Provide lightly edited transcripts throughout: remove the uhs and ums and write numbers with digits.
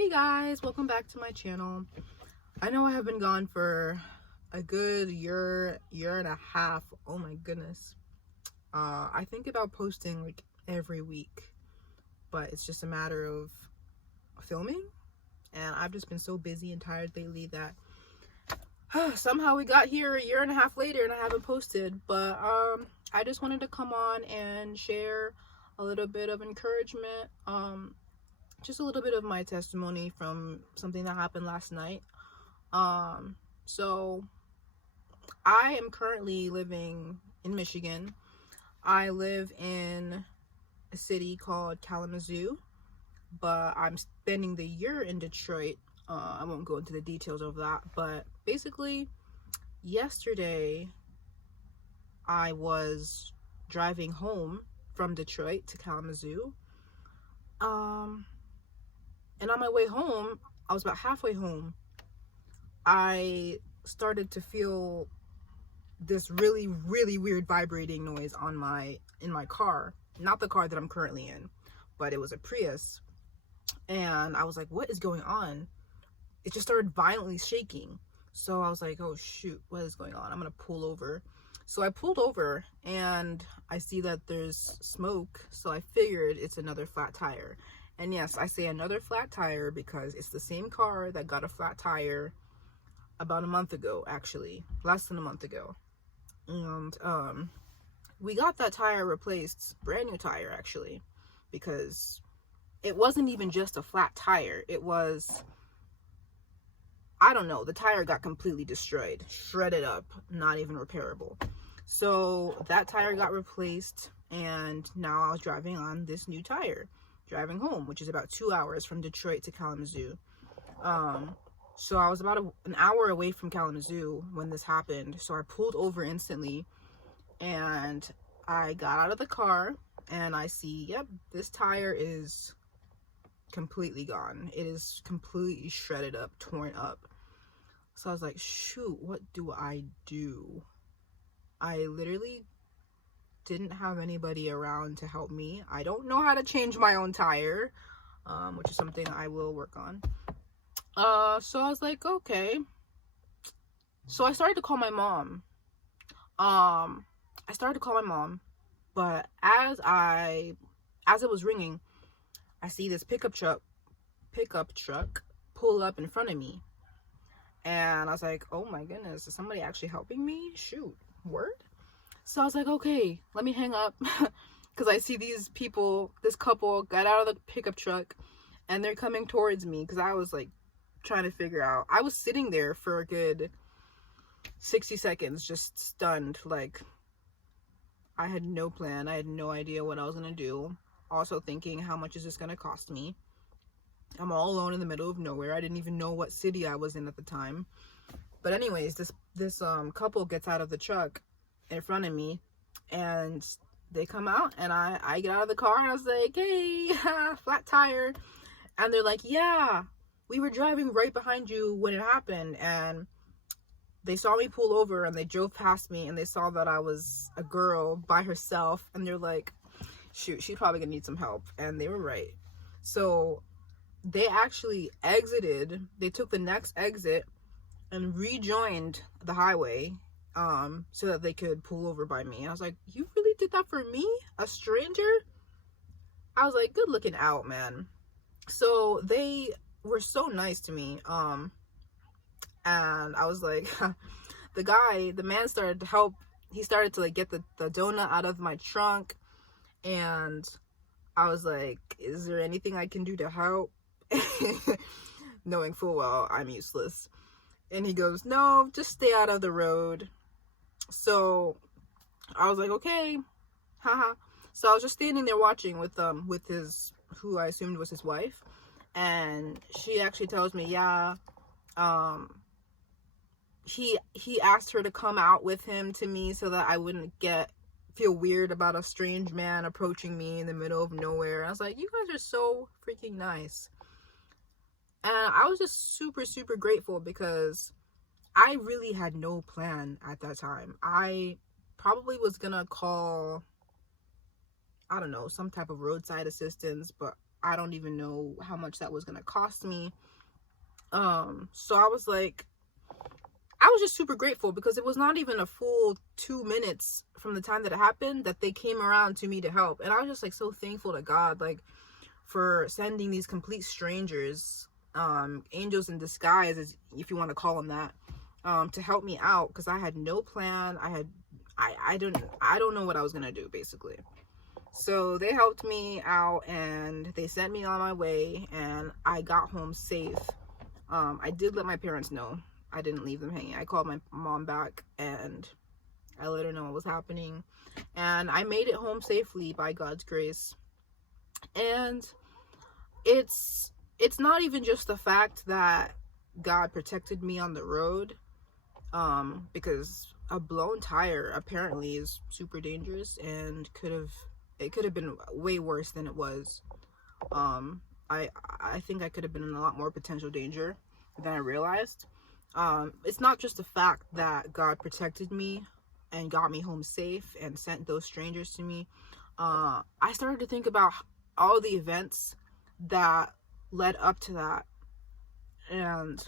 Hey guys, welcome back to my channel. I know I have been gone for a good year and a half. Oh my goodness. I think about posting like every week, but it's just a matter of filming, and I've just been so busy and tired lately that somehow we got here a year and a half later and I haven't posted. But I just wanted to come on and share a little bit of encouragement, just a little bit of my testimony from something that happened last night. So I am currently living in Michigan. I live in a city called Kalamazoo, but I'm spending the year in Detroit. I won't go into the details of that, but basically yesterday I was driving home from Detroit to Kalamazoo. And on my way home, I was about halfway home, I started to feel this really weird vibrating noise in my car. Not the car that I'm currently in, but it was a Prius. And I was like, what is going on? It just started violently shaking. So I was like, oh shoot, what is going on? I'm gonna pull over. So I pulled over and I see that there's smoke. So I figured it's another flat tire. And yes, I say another flat tire because it's the same car that got a flat tire about a month ago, actually, less than a month ago. And we got that tire replaced, brand new tire actually, because it wasn't even just a flat tire. It was, I don't know, the tire got completely destroyed, shredded up, not even repairable. So that tire got replaced, and now I was driving on this new tire, driving home, which is about 2 hours from Detroit to Kalamazoo. So I was about an hour away from Kalamazoo when this happened. So I pulled over instantly and I got out of the car and I see, yep, this tire is completely gone. It is completely shredded up, torn up. So I was like, shoot, what do I do? I literally didn't have anybody around to help me. I don't know how to change my own tire, which is something I will work on. So I was like, okay. So I started to call my mom. But as it was ringing, I see this pickup truck pull up in front of me. And I was like, oh my goodness, is somebody actually helping me? Shoot, word? So I was like, okay, let me hang up. Because I see this couple got out of the pickup truck and they're coming towards me. Because I was like trying to figure out. I was sitting there for a good 60 seconds, just stunned. Like, I had no plan. I had no idea what I was going to do. Also thinking, how much is this going to cost me? I'm all alone in the middle of nowhere. I didn't even know what city I was in at the time. But anyways, this couple gets out of the truck in front of me and they come out and I get out of the car and I was like, hey, flat tire. And they're like, yeah, we were driving right behind you when it happened. And they saw me pull over and they drove past me and they saw that I was a girl by herself. And they're like, shoot, she's probably gonna need some help. And they were right. So they actually exited. They took the next exit and rejoined the highway so that they could pull over by me. I was like, you really did that for me? A stranger? I was like, good looking out, man. So they were so nice to me. And I was like, the man started to help. He started to like get the donut out of my trunk. And I was like, is there anything I can do to help? Knowing full well I'm useless. And he goes, no, just stay out of the road. So I was like, okay, haha. So I was just standing there watching with his, who I assumed was his wife, and she actually tells me, yeah, he asked her to come out with him to me so that I wouldn't feel weird about a strange man approaching me in the middle of nowhere. And I was like, you guys are so freaking nice. And I was just super grateful because I really had no plan at that time. I probably was gonna call, I don't know, some type of roadside assistance, but I don't even know how much that was gonna cost me. So I was like, I was just super grateful because it was not even a full 2 minutes from the time that it happened that they came around to me to help. And I was just like so thankful to God, like, for sending these complete strangers, angels in disguise, as if you want to call them that, to help me out, because I had no plan. I don't know what I was gonna do, basically. So they helped me out and they sent me on my way, and I got home safe. I did let my parents know. I didn't leave them hanging. I called my mom back and I let her know what was happening, and I made it home safely by God's grace. And it's not even just the fact that God protected me on the road, because a blown tire apparently is super dangerous and it could have been way worse than it was. I think I could have been in a lot more potential danger than I realized. It's not just the fact that God protected me and got me home safe and sent those strangers to me. I started to think about all the events that led up to that. And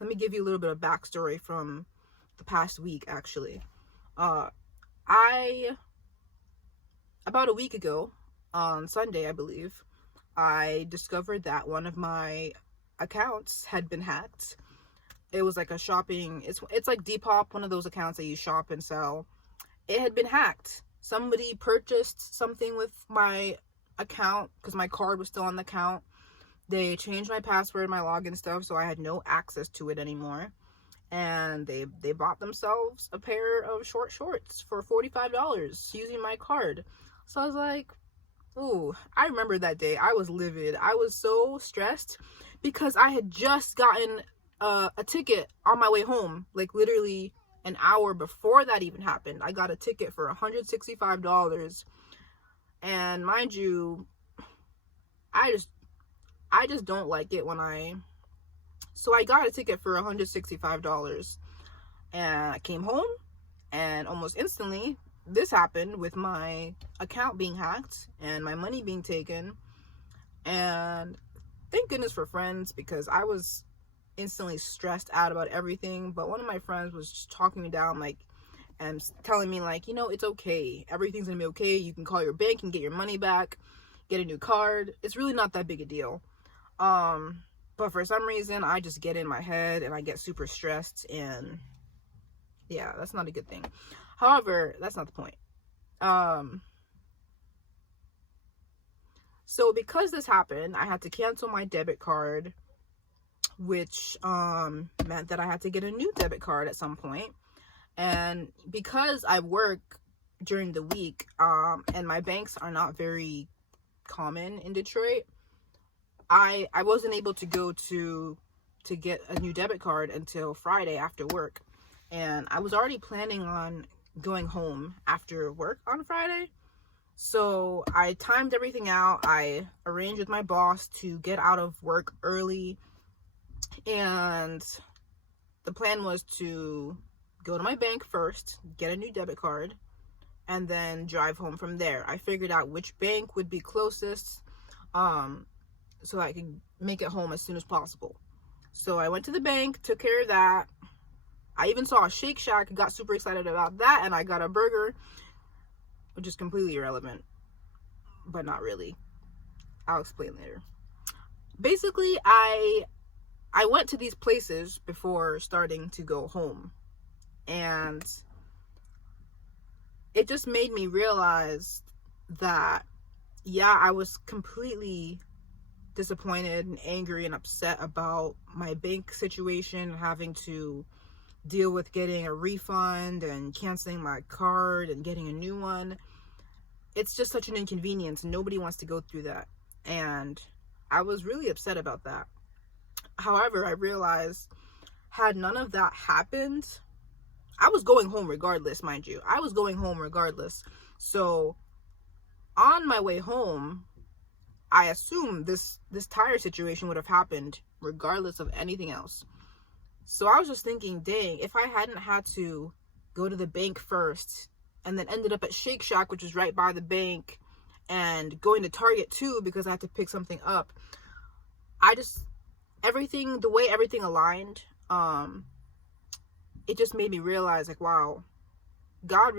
let me give you a little bit of backstory from the past week, actually. About a week ago, on Sunday, I believe, I discovered that one of my accounts had been hacked. It was like a shopping, it's like Depop, one of those accounts that you shop and sell. It had been hacked. Somebody purchased something with my account because my card was still on the account. They changed my password, my login stuff, so I had no access to it anymore. And they bought themselves a pair of short shorts for $45 using my card. So I was like, ooh, I remember that day. I was livid. I was so stressed because I had just gotten a ticket on my way home, like literally an hour before that even happened. I got a ticket for $165, and mind you, I just don't like it when so I got a ticket for $165, and I came home, and almost instantly this happened with my account being hacked and my money being taken. And thank goodness for friends, because I was instantly stressed out about everything. But one of my friends was just talking me down, like, and telling me, like, it's okay, everything's gonna be okay, you can call your bank and get your money back, get a new card, it's really not that big a deal. But for some reason I just get in my head and I get super stressed, and yeah, that's not a good thing. However, that's not the point. So because this happened, I had to cancel my debit card, which meant that I had to get a new debit card at some point. And because I work during the week, and my banks are not very common in Detroit, I wasn't able to go to get a new debit card until Friday after work. And I was already planning on going home after work on Friday. So I timed everything out. I arranged with my boss to get out of work early. And the plan was to go to my bank first, get a new debit card, and then drive home from there. I figured out which bank would be closest, so I could make it home as soon as possible. So I went to the bank, took care of that. I even saw a Shake Shack, got super excited about that, and I got a burger, which is completely irrelevant, but not really. I'll explain later. Basically, I went to these places before starting to go home, and it just made me realize that, yeah, I was completely disappointed and angry and upset about my bank situation, having to deal with getting a refund and canceling my card and getting a new one. It's just such an inconvenience. Nobody wants to go through that, and I was really upset about that. However, I realized, had none of that happened, I was going home regardless, mind you. I was going home regardless. So on my way home, I assumed this tire situation would have happened regardless of anything else. So I was just thinking, dang, if I hadn't had to go to the bank first and then ended up at Shake Shack, which is right by the bank, and going to Target too because I had to pick something up. The way everything aligned, it just made me realize, like, wow, God's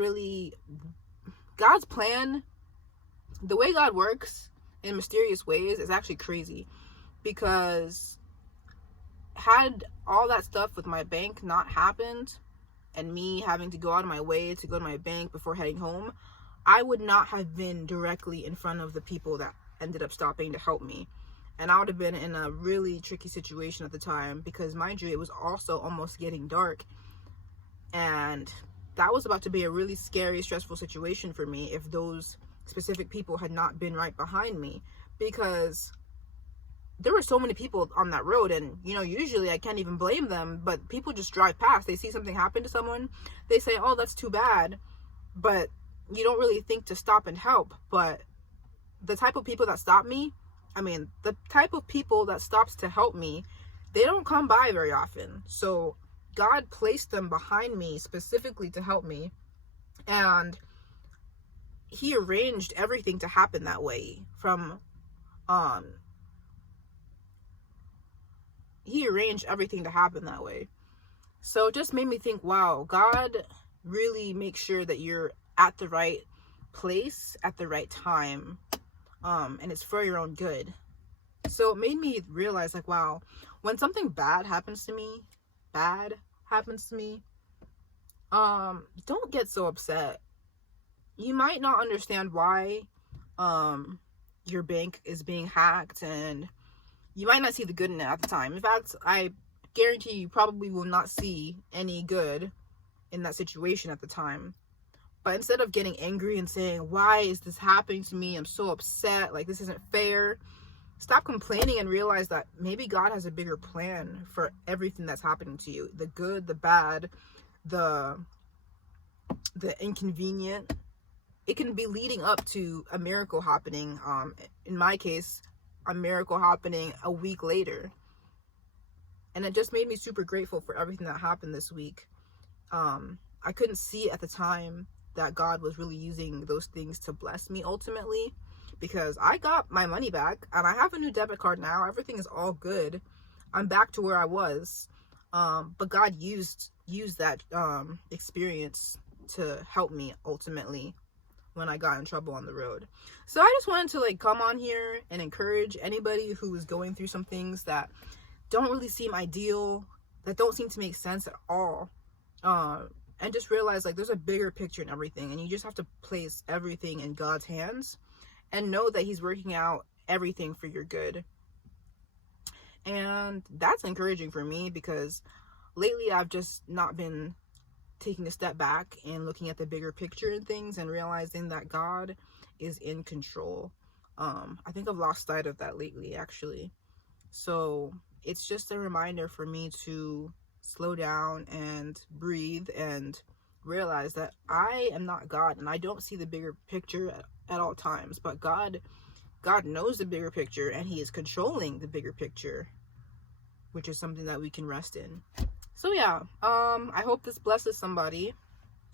plan, the way God works in mysterious ways is actually crazy. Because had all that stuff with my bank not happened, and me having to go out of my way to go to my bank before heading home, I would not have been directly in front of the people that ended up stopping to help me. And I would have been in a really tricky situation at the time, because mind you, it was also almost getting dark. And that was about to be a really scary, stressful situation for me if those specific people had not been right behind me. Because there were so many people on that road, and usually I can't even blame them, but people just drive past. They see something happen to someone, they say, oh, that's too bad, but you don't really think to stop and help. But the type of people that stops to help me, they don't come by very often. So God placed them behind me specifically to help me, and he arranged everything to happen that way. So it just made me think, wow, God really makes sure that you're at the right place at the right time, and it's for your own good. So it made me realize, like, wow, when something bad happens to me, don't get so upset. You might not understand why your bank is being hacked, and you might not see the good in it at the time. In fact, I guarantee you probably will not see any good in that situation at the time. But instead of getting angry and saying, why is this happening to me? I'm so upset. Like, this isn't fair. Stop complaining and realize that maybe God has a bigger plan for everything that's happening to you. The good, the bad, the inconvenient. It can be leading up to a miracle happening. In my case, a miracle happening a week later. And it just made me super grateful for everything that happened this week. I couldn't see at the time that God was really using those things to bless me ultimately, because I got my money back and I have a new debit card now. Everything is all good. I'm back to where I was. But God used that experience to help me ultimately when I got in trouble on the road. So I just wanted to come on here and encourage anybody who is going through some things that don't really seem ideal, that don't seem to make sense at all. And just realize, there's a bigger picture in everything, and you just have to place everything in God's hands and know that he's working out everything for your good. And that's encouraging for me, because lately I've just not been taking a step back and looking at the bigger picture in things and realizing that God is in control. I think I've lost sight of that lately, actually. So it's just a reminder for me to slow down and breathe and realize that I am not God, and I don't see the bigger picture at all times. But God knows the bigger picture, and he is controlling the bigger picture, which is something that we can rest in. So yeah, I hope this blesses somebody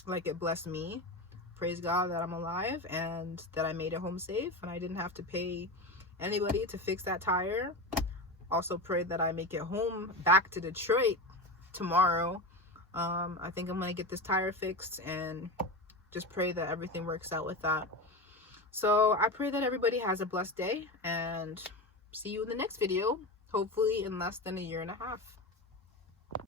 like it blessed me. Praise God that I'm alive and that I made it home safe and I didn't have to pay anybody to fix that tire. Also pray that I make it home back to Detroit tomorrow. I think I'm gonna get this tire fixed, and just pray that everything works out with that. So I pray that everybody has a blessed day, and see you in the next video, hopefully in less than a year and a half.